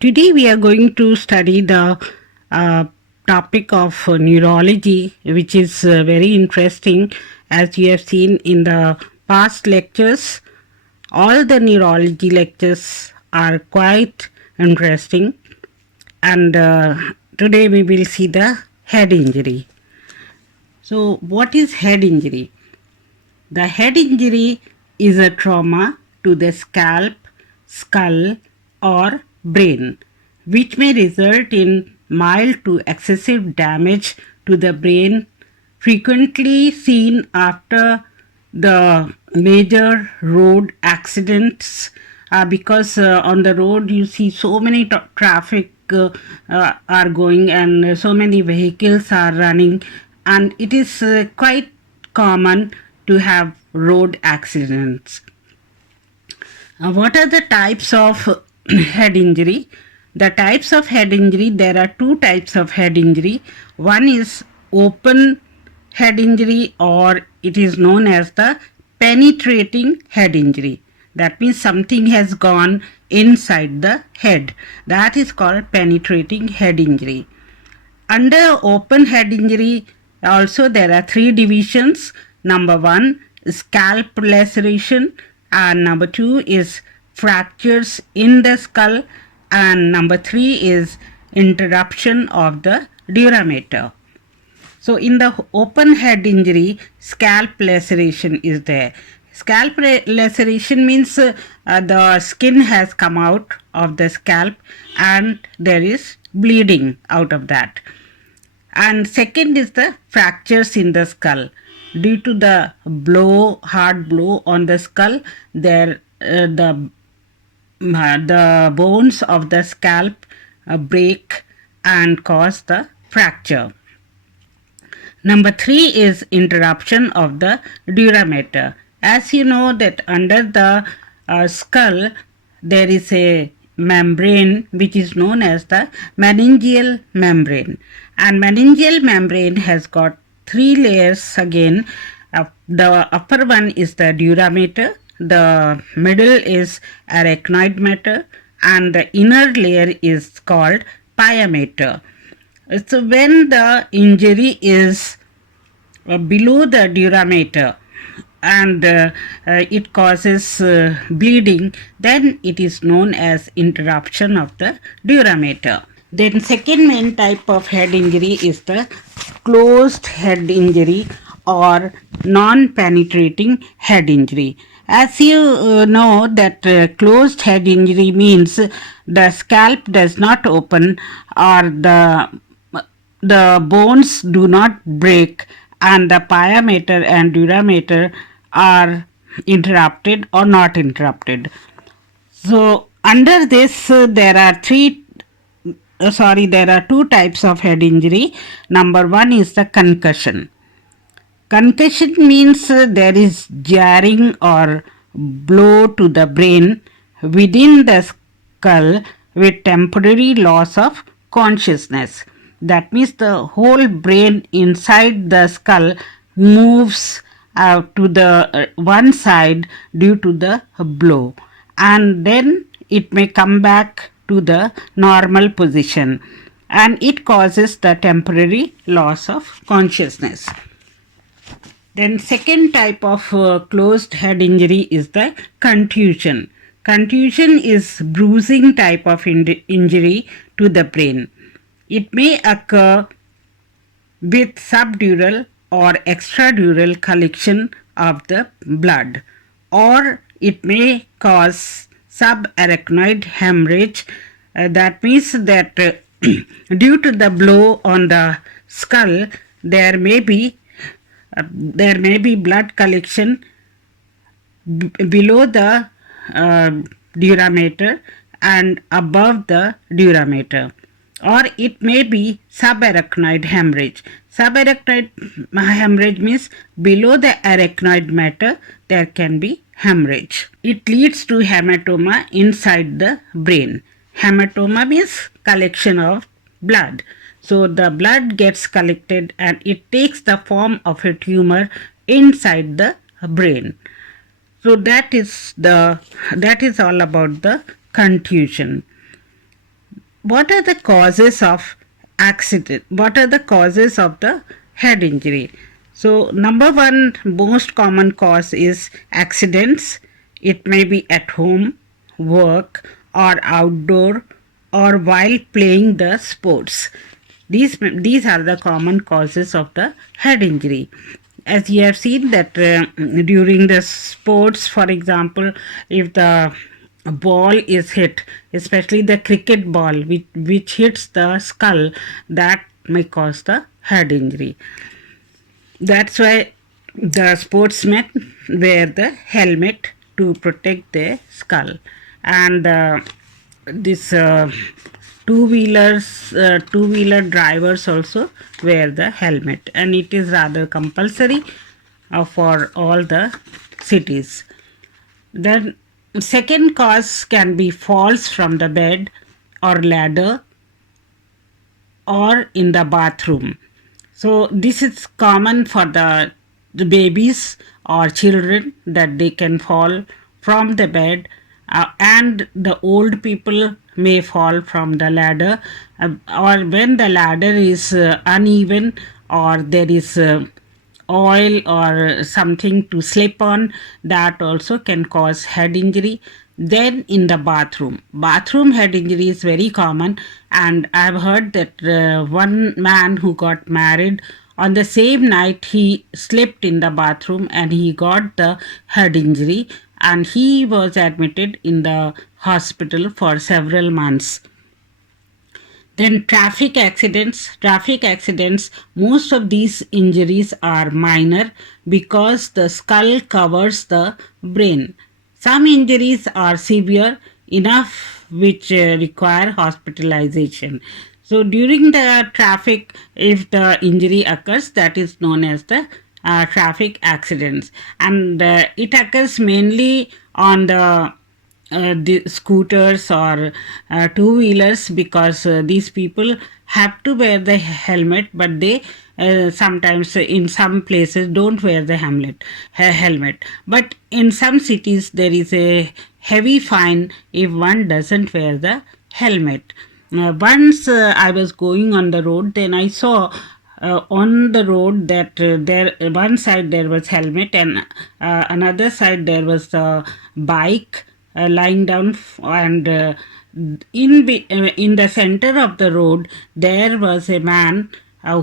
Today we are going to study the uh, topic of neurology, which is very interesting. As you have seen in the past lectures, all the neurology lectures are quite interesting. And today we will see the head injury. So, what is head injury? The head injury is a trauma to the scalp, skull, or brain, which may result in mild to excessive damage to the brain, frequently seen after the major road accidents. Because on the road you see so many traffic are going and so many vehicles are running, and it is quite common to have road accidents. What are the types of head injury? The types of head injury, there are two types of head injury. One is open head injury, or it is known as the penetrating head injury. That means something has gone inside the head. That is called penetrating head injury. Under open head injury, also there are three divisions. Number one, scalp laceration, and number two is fractures in the skull, and number three is interruption of the dura-mater. So, in the open head injury, scalp laceration is there. Scalp laceration means the skin has come out of the scalp and there is bleeding out of that. And second is the fractures in the skull. Due to the hard blow on the skull, the bones of the scalp break and cause the fracture. Number three is interruption of the dura-mater. As you know that under the skull there is a membrane which is known as the meningeal membrane, and meningeal membrane has got three layers again. The upper one is the dura-mater, the middle is arachnoid mater, and the inner layer is called pia mater. So when the injury is below the dura-mater and it causes bleeding, then it is known as interruption of the dura-mater. Then second main type of head injury is the closed head injury or non-penetrating head injury. As you know that closed head injury means the scalp does not open, or the bones do not break, and the pia mater and dura-mater are interrupted or not interrupted. So under this there are two types of head injury. Number one is the concussion. Concussion means there is jarring or blow to the brain within the skull with temporary loss of consciousness. That means the whole brain inside the skull moves to the one side due to the blow, and then it may come back to the normal position, and it causes the temporary loss of consciousness. Then second type of closed head injury is the contusion. Contusion is bruising type of injury to the brain. It may occur with subdural or extradural collection of the blood, or it may cause subarachnoid hemorrhage. That means that due to the blow on the skull, there may be blood collection below the dura-mater and above the dura-mater, or it may be subarachnoid hemorrhage. Subarachnoid hemorrhage means below the arachnoid mater there can be hemorrhage. It leads to hematoma inside the brain. Hematoma means collection of blood. So the blood gets collected and it takes the form of a tumor inside the brain. So that is all about the contusion. what are the causes of accident? What are the causes of the head injury? So, number one most common cause is accidents. It may be at home, work, or outdoor, or while playing the sports. These are the common causes of the head injury. As you have seen that during the sports, for example, if the ball is hit, especially the cricket ball, which hits the skull, that may cause the head injury. That's why the sportsmen wear the helmet to protect their skull. And this two-wheeler drivers also wear the helmet, and it is rather compulsory for all the cities. The second cause can be falls from the bed or ladder or in the bathroom. So this is common for the babies or children, that they can fall from the bed, and the old people may fall from the ladder, or when the ladder is uneven, or there is oil or something to slip on, that also can cause head injury. Then in the bathroom head injury is very common, and I've heard that one man who got married, on the same night he slipped in the bathroom and he got the head injury, and he was admitted in the hospital for several months. Then traffic accidents, most of these injuries are minor because the skull covers the brain. Some injuries are severe enough which require hospitalization. So during the traffic, if the injury occurs, that is known as the traffic accidents, and it occurs mainly on the scooters or two-wheelers, because these people have to wear the helmet, but they sometimes in some places don't wear the helmet. But in some cities there is a heavy fine if one doesn't wear the helmet. Once I was going on the road, then I saw on the road that there one side there was helmet, and another side there was a bike lying down, and in the center of the road there was a man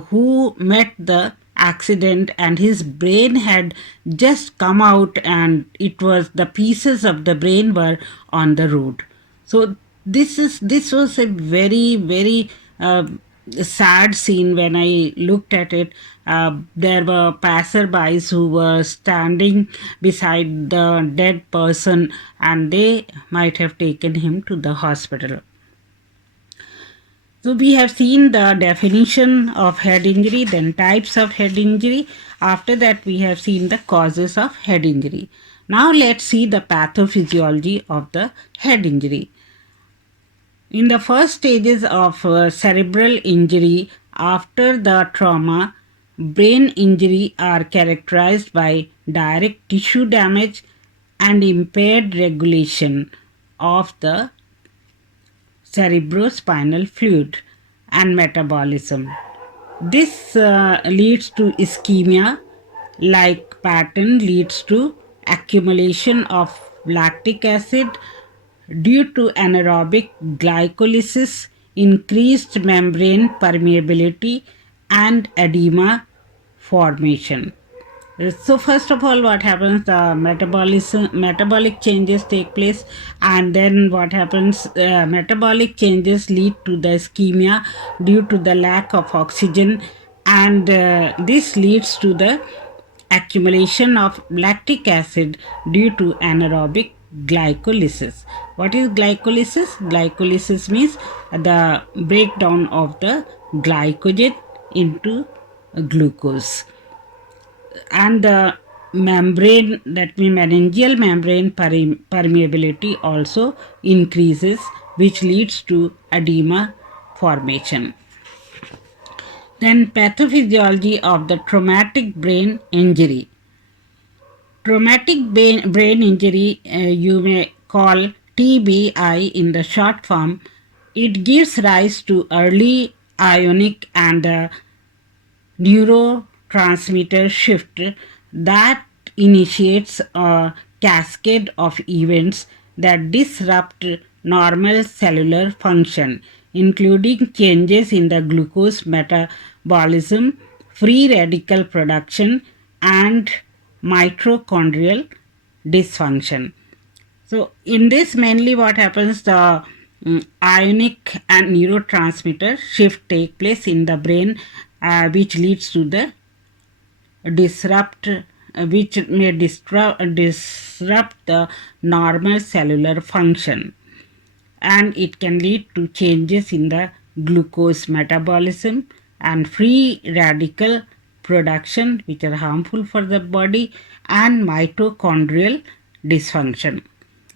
who met the accident, and his brain had just come out, and it was the pieces of the brain were on the road. So this was a very sad scene. When I looked at it, there were passerbys who were standing beside the dead person, and they might have taken him to the hospital. So we have seen the definition of head injury, then types of head injury. After that, we have seen the causes of head injury. Now let's see the pathophysiology of the head injury. In the first stages of cerebral injury after the trauma, brain injury are characterized by direct tissue damage and impaired regulation of the cerebrospinal fluid and metabolism. This leads to ischemia, like pattern leads to accumulation of lactic acid due to anaerobic glycolysis, increased membrane permeability, and edema formation. So first of all, what happens? The metabolic changes take place, and then what happens? Metabolic changes lead to the ischemia due to the lack of oxygen, and this leads to the accumulation of lactic acid due to anaerobic glycolysis. What is glycolysis? Glycolysis means the breakdown of the glycogen into glucose. And the membrane, that means meningeal membrane permeability also increases, which leads to edema formation. Then pathophysiology of the traumatic brain injury. Traumatic brain injury, you may call TBI in the short form, It gives rise to early ionic and neurotransmitter shift that initiates a cascade of events that disrupt normal cellular function, including changes in the glucose metabolism, free radical production, and mitochondrial dysfunction. So, in this, mainly what happens, the ionic and neurotransmitter shift take place in the brain, which leads to the which may disrupt the normal cellular function, and it can lead to changes in the glucose metabolism and free radical production, which are harmful for the body, and mitochondrial dysfunction.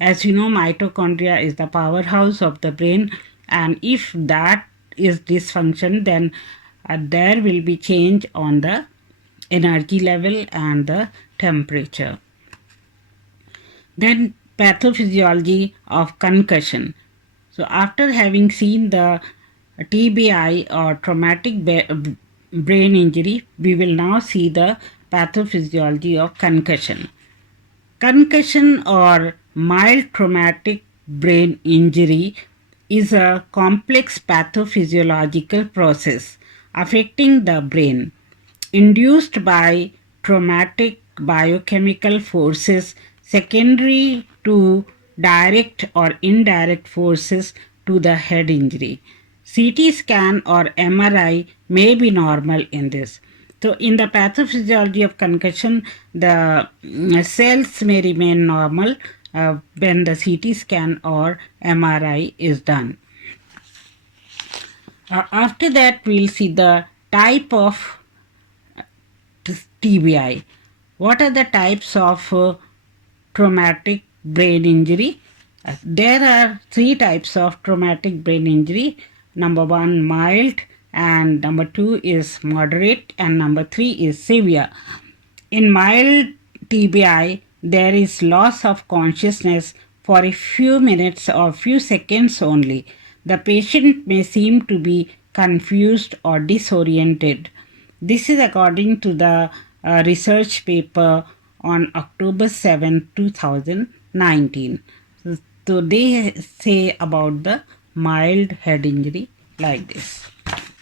As you know, mitochondria is the powerhouse of the brain, and if that is dysfunction, then there will be change on the energy level and the temperature. Then pathophysiology of concussion. So after having seen the TBI or traumatic brain injury, we will now see the pathophysiology of concussion. Concussion or mild traumatic brain injury is a complex pathophysiological process affecting the brain induced by traumatic biochemical forces secondary to direct or indirect forces to the head injury. CT scan or MRI may be normal in this. So, in the pathophysiology of concussion, the cells may remain normal when the CT scan or MRI is done. After that, we'll see the type of TBI. What are the types of traumatic brain injury? There are three types of traumatic brain injury. Number one, mild, and number two is moderate, and number three is severe. In mild TBI, there is loss of consciousness for a few minutes or few seconds only. The patient may seem to be confused or disoriented. This is according to the research paper on October 7, 2019. So they say about the mild head injury like this.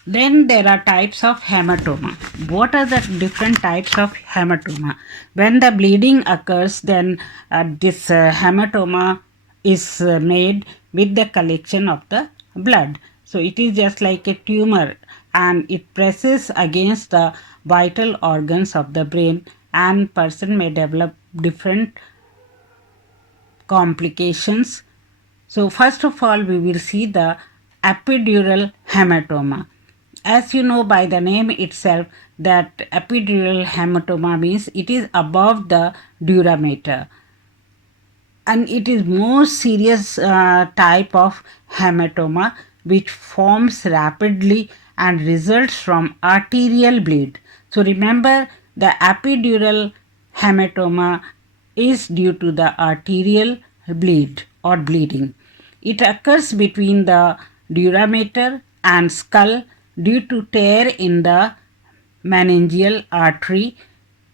Then there are types of hematoma. What are the different types of hematoma? When the bleeding occurs, then this hematoma is made with the collection of the blood. So it is just like a tumor, and it presses against the vital organs of the brain, and person may develop different complications. So first of all, we will see the epidural hematoma. As you know by the name itself, that epidural hematoma means it is above the dura mater, and it is most serious type of hematoma which forms rapidly and results from arterial bleed. So remember, the epidural hematoma is due to the arterial bleed or bleeding. It occurs between the dura mater and skull due to tear in the meningeal artery.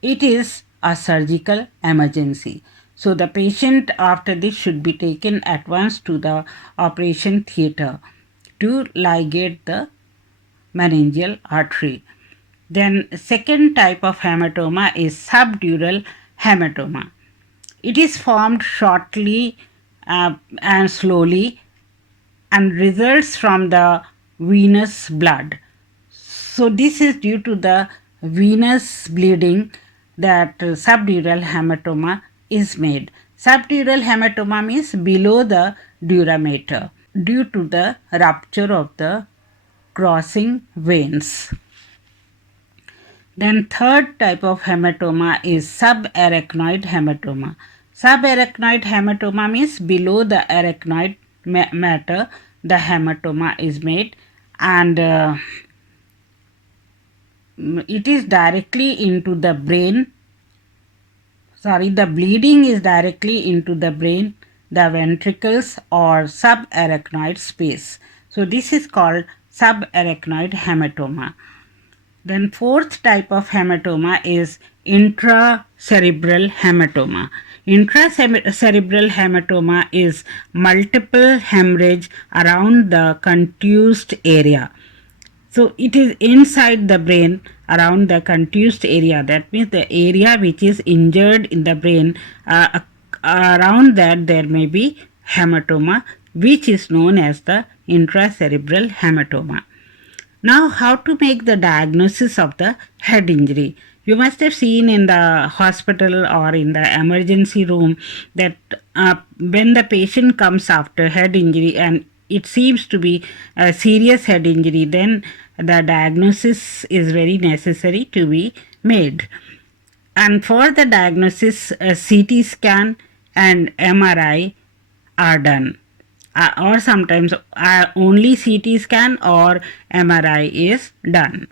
It is a surgical emergency. So the patient after this should be taken at once to the operation theatre to ligate the meningeal artery. Then second type of hematoma is subdural hematoma. It is formed shortly and slowly and results from the venous blood. So this is due to the venous bleeding that subdural hematoma is made. Subdural hematoma means below the dura mater due to the rupture of the crossing veins. Then third type of hematoma is subarachnoid hematoma. Subarachnoid hematoma means below the arachnoid matter the hematoma is made, and it is directly into the brain. The bleeding is directly into the brain, the ventricles or subarachnoid space. So this is called subarachnoid hematoma. Then fourth type of hematoma is intracerebral hematoma. Intracerebral hematoma is multiple hemorrhage around the contused area. So it is inside the brain around the contused area. That means the area which is injured in the brain, around that there may be hematoma, which is known as the intracerebral hematoma. Now, how to make the diagnosis of the head injury? You must have seen in the hospital or in the emergency room that when the patient comes after head injury and it seems to be a serious head injury, then the diagnosis is very necessary to be made. And for the diagnosis, a CT scan and MRI are done. Or sometimes only CT scan or MRI is done.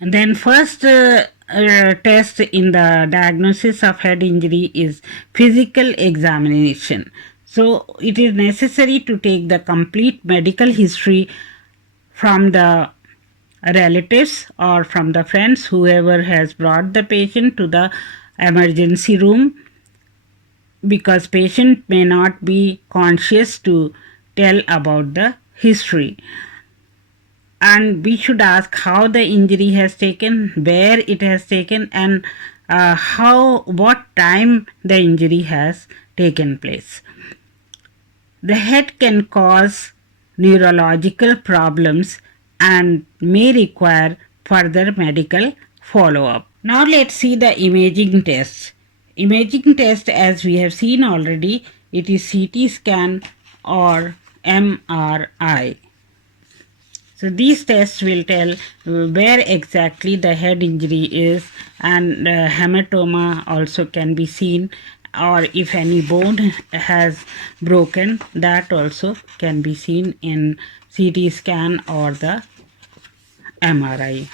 And then first test in the diagnosis of head injury is physical examination. So it is necessary to take the complete medical history from the relatives or from the friends, whoever has brought the patient to the emergency room, because patient may not be conscious to tell about the history. And we should ask how the injury has taken, where it has taken, and what time the injury has taken place. The head can cause neurological problems and may require further medical follow-up. Now let's see the imaging test. Imaging test, as we have seen already, it is CT scan or MRI. So these tests will tell where exactly the head injury is, and hematoma also can be seen, or if any bone has broken, that also can be seen in CT scan or the MRI.